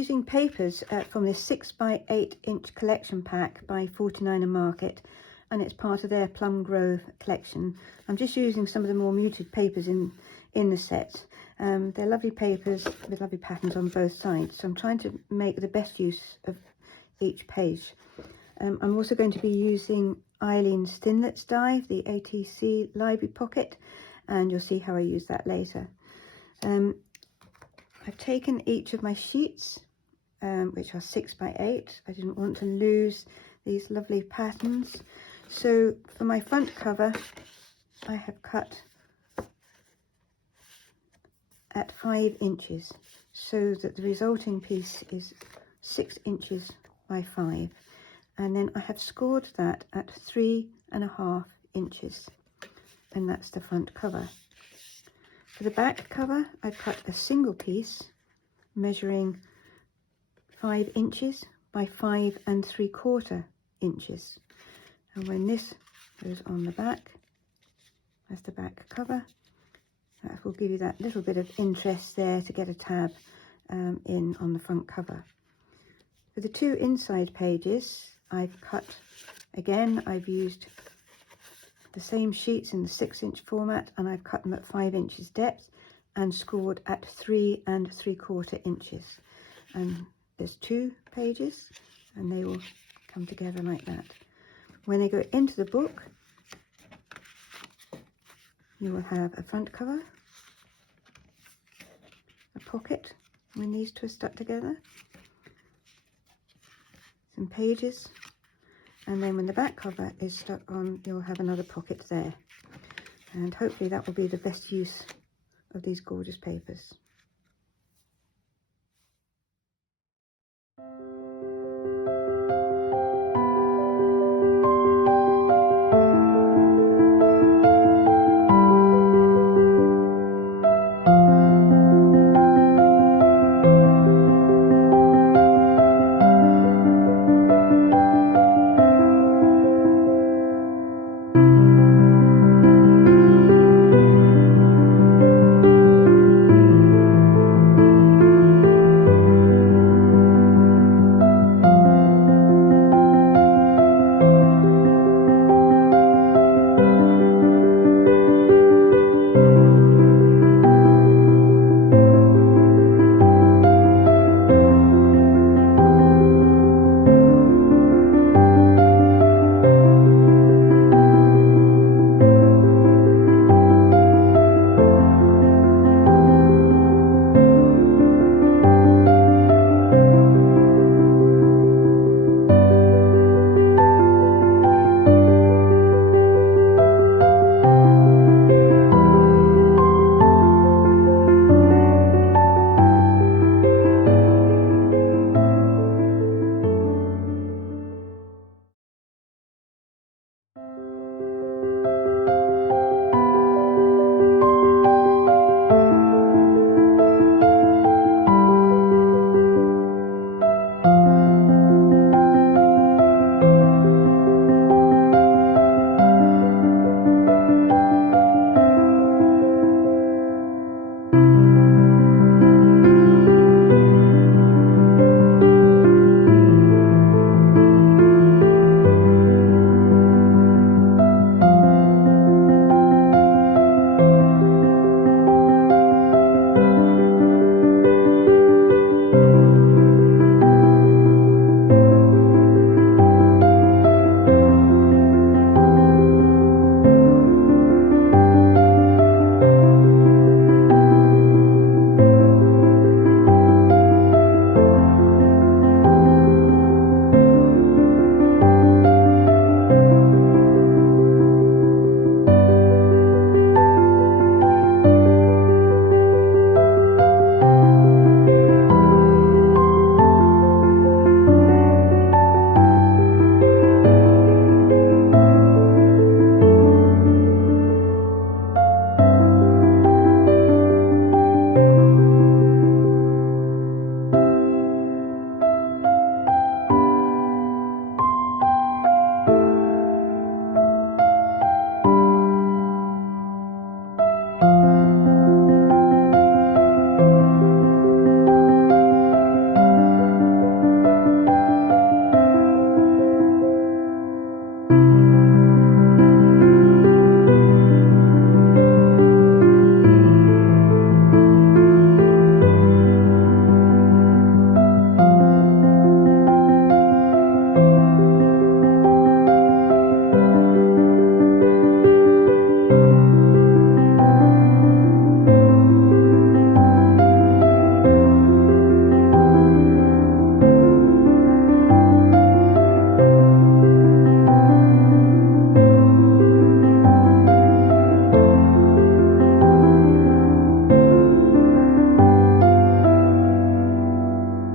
using papers from this 6x8" collection pack by 49 and Market, and it's part of their Plum Grove collection. I'm just using some of the more muted papers in the set. They're lovely papers with lovely patterns on both sides, so I'm trying to make the best use of each page. I'm also going to be using Eileen's Thinlits die, the ATC library pocket, and you'll see how I use that later. I've taken each of my sheets, which are 6x8. I didn't want to lose these lovely patterns. So for my front cover, I have cut at 5 inches, so that the resulting piece is 6 inches by 5. And then I have scored that at 3.5 inches, and that's the front cover. For the back cover, I cut a single piece measuring 5 inches by 5 3/4 inches. And when this goes on the back, that's the back cover. That will give you that little bit of interest there to get a tab in on the front cover. For the 2 inside pages, I've cut, again, I've used the same sheets in the 6-inch format, and I've cut them at 5 inches depth and scored at 3 3/4 inches. And there's 2 pages, and they will come together like that. When they go into the book, you will have a front cover, a pocket when these two are stuck together, some pages, and then when the back cover is stuck on, you'll have another pocket there. And hopefully that will be the best use of these gorgeous papers.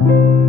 you.